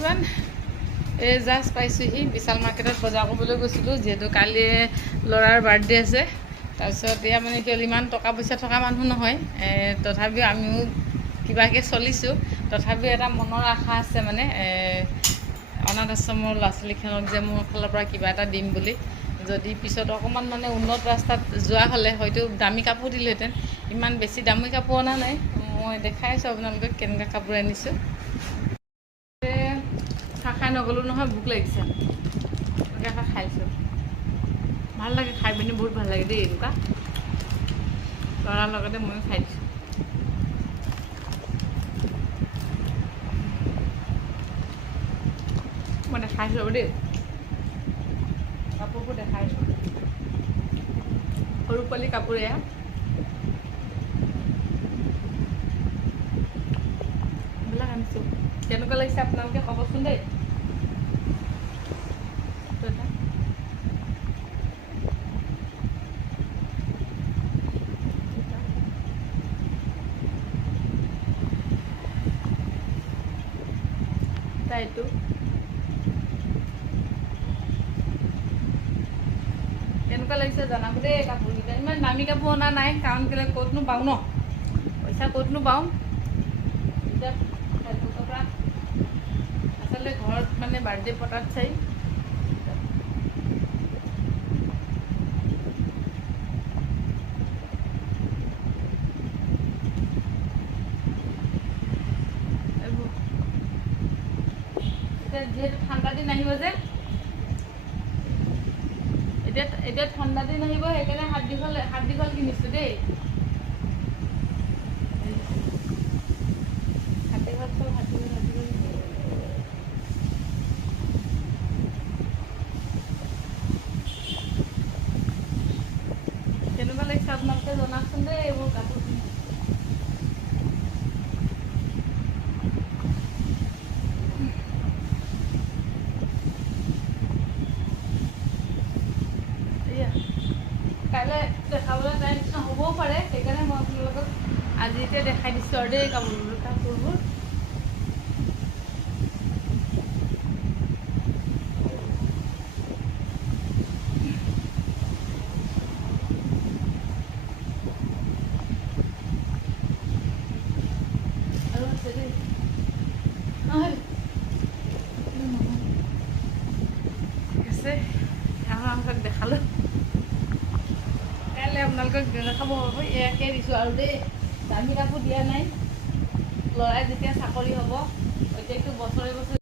everyone এই just পাইছোঁহি বিশাল মাৰ্কেটত বজাৰ কৰিবলৈ গৈছিলোঁ যিহেতু কালি ল'ৰাৰ বাৰ্থডে আছে তাৰপিছত এয়া মানে কি হ'ল ইমান টকা পইচা থকা মানুহ নহয় তথাপিও আমিও কিবাকৈ চলিছোঁ তথাপিও এটা মনৰ আশা আছে মানে অনাথ আশ্ৰমৰ ল'ৰা ছোৱালীখিনিক যে মোৰ ফালৰ পৰা কিবা এটা দিম বুলি যদি পিছত অকণমান মানে উন্নত ৰাস্তাত যোৱা হ'লে হয়তো দামী কাপোৰ দিলোহেঁতেন ইমান বেছি দামী কাপোৰ অনা নাই মই দেখাই আছোঁ আপোনালোকক কেনেকুৱা কাপোৰ আনিছোঁ চাহ খাই নগ'লোঁ নহয় ভোক লাগিছে এনেকৈ খাইছোঁ ভাল লাগে খাই পিনি বহুত ভাল লাগে দেই এনেকুৱা ল'ৰাৰ লগতে ময়ো খাই দিছোঁ মই দেখাইছোঁ দেই কাপোৰবোৰ দেখাইছোঁ সৰু পোৱালি কাপোৰ এয়া এইবিলাক আনিছোঁ কেনেকুৱা লাগিছে আপোনালোকে ক'বচোন দেই এইটো কেনেকুৱা লাগিছে জনাব দেই কাপোৰকেইটা ইমান দামী কাপোৰ অনা নাই কাৰণ কেলৈ ক'তনো পাওঁ ন পইচা ক'তনো পাওঁ এতিয়া পৰা আচলতে ঘৰত মানে বাৰ্থডে পতাত চাই যিহেতু ঠাণ্ডা দিন আহিব যে এতিয়া ঠাণ্ডা দিন আহিব সেইকাৰণে হাত দীঘল কিনিছোঁ দেই হাত দীঘল কেনেকুৱা লাগিছে আপোনালোকে জনাওকচোন দেই এইবোৰ কাপোৰ কাইলৈ দেখাবলৈ টাইম নহ'বও পাৰে সেইকাৰণে মই আপোনালোকক আজিতে দেখাই দিছোঁ আৰু দেই কাপোৰবোৰ আৰু আছে দেই ঠিক আছে আপোনালোকক দেখালোঁ কাইলৈ আপোনালোকক দেখাব হ'ব ইয়াকে দিছোঁ আৰু দেই দামী কাপোৰ দিয়া নাই ল'ৰাই যেতিয়া চাকৰি হ'ব প্ৰত্যেকটো বছৰে